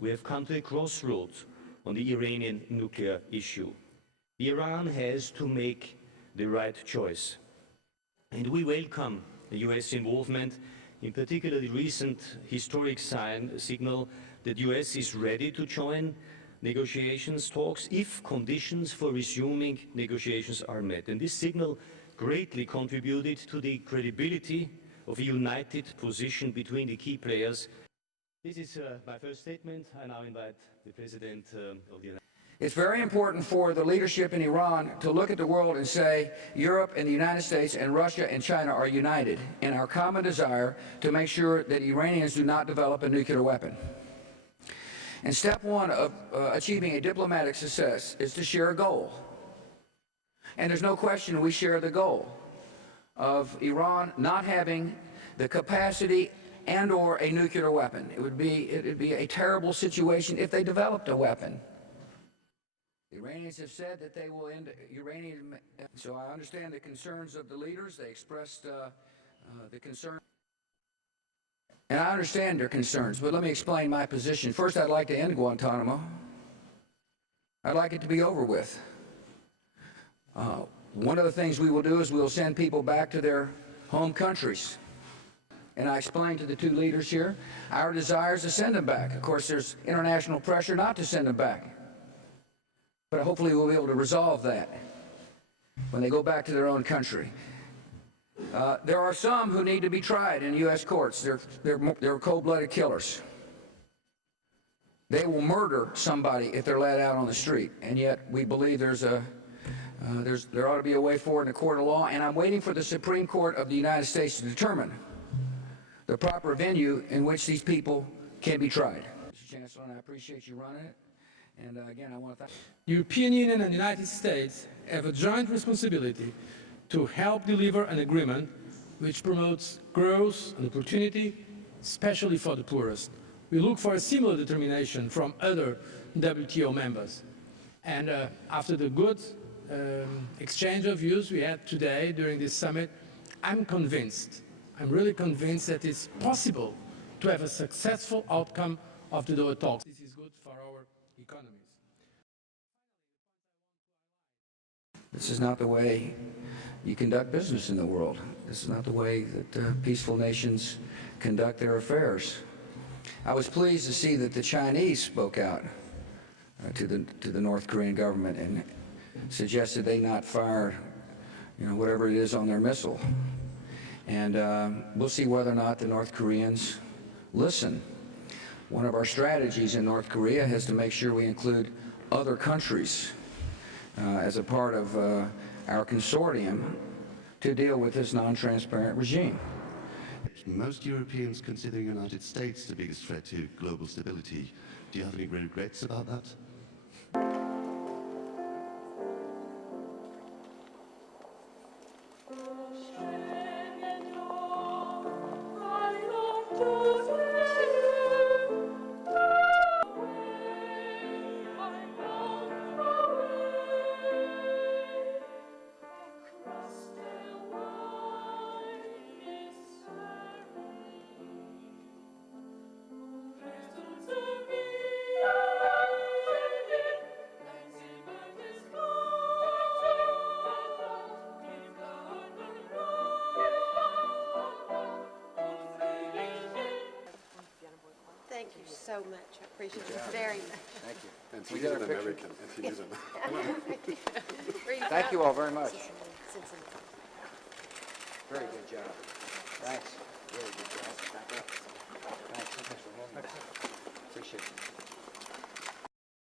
We have come to a crossroads on the Iranian nuclear issue. Iran has to make the right choice. And we welcome the US involvement, in particular the recent historic signal that the US is ready to join negotiations talks if conditions for resuming negotiations are met. And this signal greatly contributed to the credibility of a united position between the key players. This is my first statement. I now invite the President of the United States. It's very important for the leadership in Iran to look at the world and say Europe and the United States and Russia and China are united in our common desire to make sure that Iranians do not develop a nuclear weapon. And step one of achieving a diplomatic success is to share a goal. And there's no question we share the goal of Iran not having the capacity and or a nuclear weapon. It would be a terrible situation if they developed a weapon. The Iranians have said that they will end uranium. So I understand the concerns of the leaders. They expressed the concern. And I understand their concerns, but let me explain my position. First, I'd like to end Guantanamo. I'd like it to be over with. One of the things we will do is we'll send people back to their home countries. And I explained to the two leaders here our desire is to send them back. Of course, there's international pressure not to send them back. But hopefully we'll be able to resolve that when they go back to their own country. There are some who need to be tried in U.S. courts. They're cold-blooded killers. They will murder somebody if they're let out on the street. And yet we believe there ought to be a way forward in a court of law. And I'm waiting for the Supreme Court of the United States to determine the proper venue in which these people can be tried. Mr. Chancellor, and I appreciate you running it. And again, I want to thank the European Union and the United States have a joint responsibility to help deliver an agreement which promotes growth and opportunity, especially for the poorest. We look for a similar determination from other WTO members. And after the good exchange of views we had today during this summit, I'm really convinced that it's possible to have a successful outcome of the Doha talks. This is good for our economies. This is not the way you conduct business in the world. This is not the way that peaceful nations conduct their affairs. I was pleased to see that the Chinese spoke out to the North Korean government and suggested they not fire, whatever it is on their missile. And we'll see whether or not the North Koreans listen. One of our strategies in North Korea is to make sure we include other countries as a part of our consortium to deal with this non-transparent regime. Most Europeans consider the United States the biggest threat to global stability. Do you have any regrets about that? Thank you so much. I appreciate it very much. Thank you. And to use an American, and to use an Thank you all very much. Very good job. Thanks. Yeah.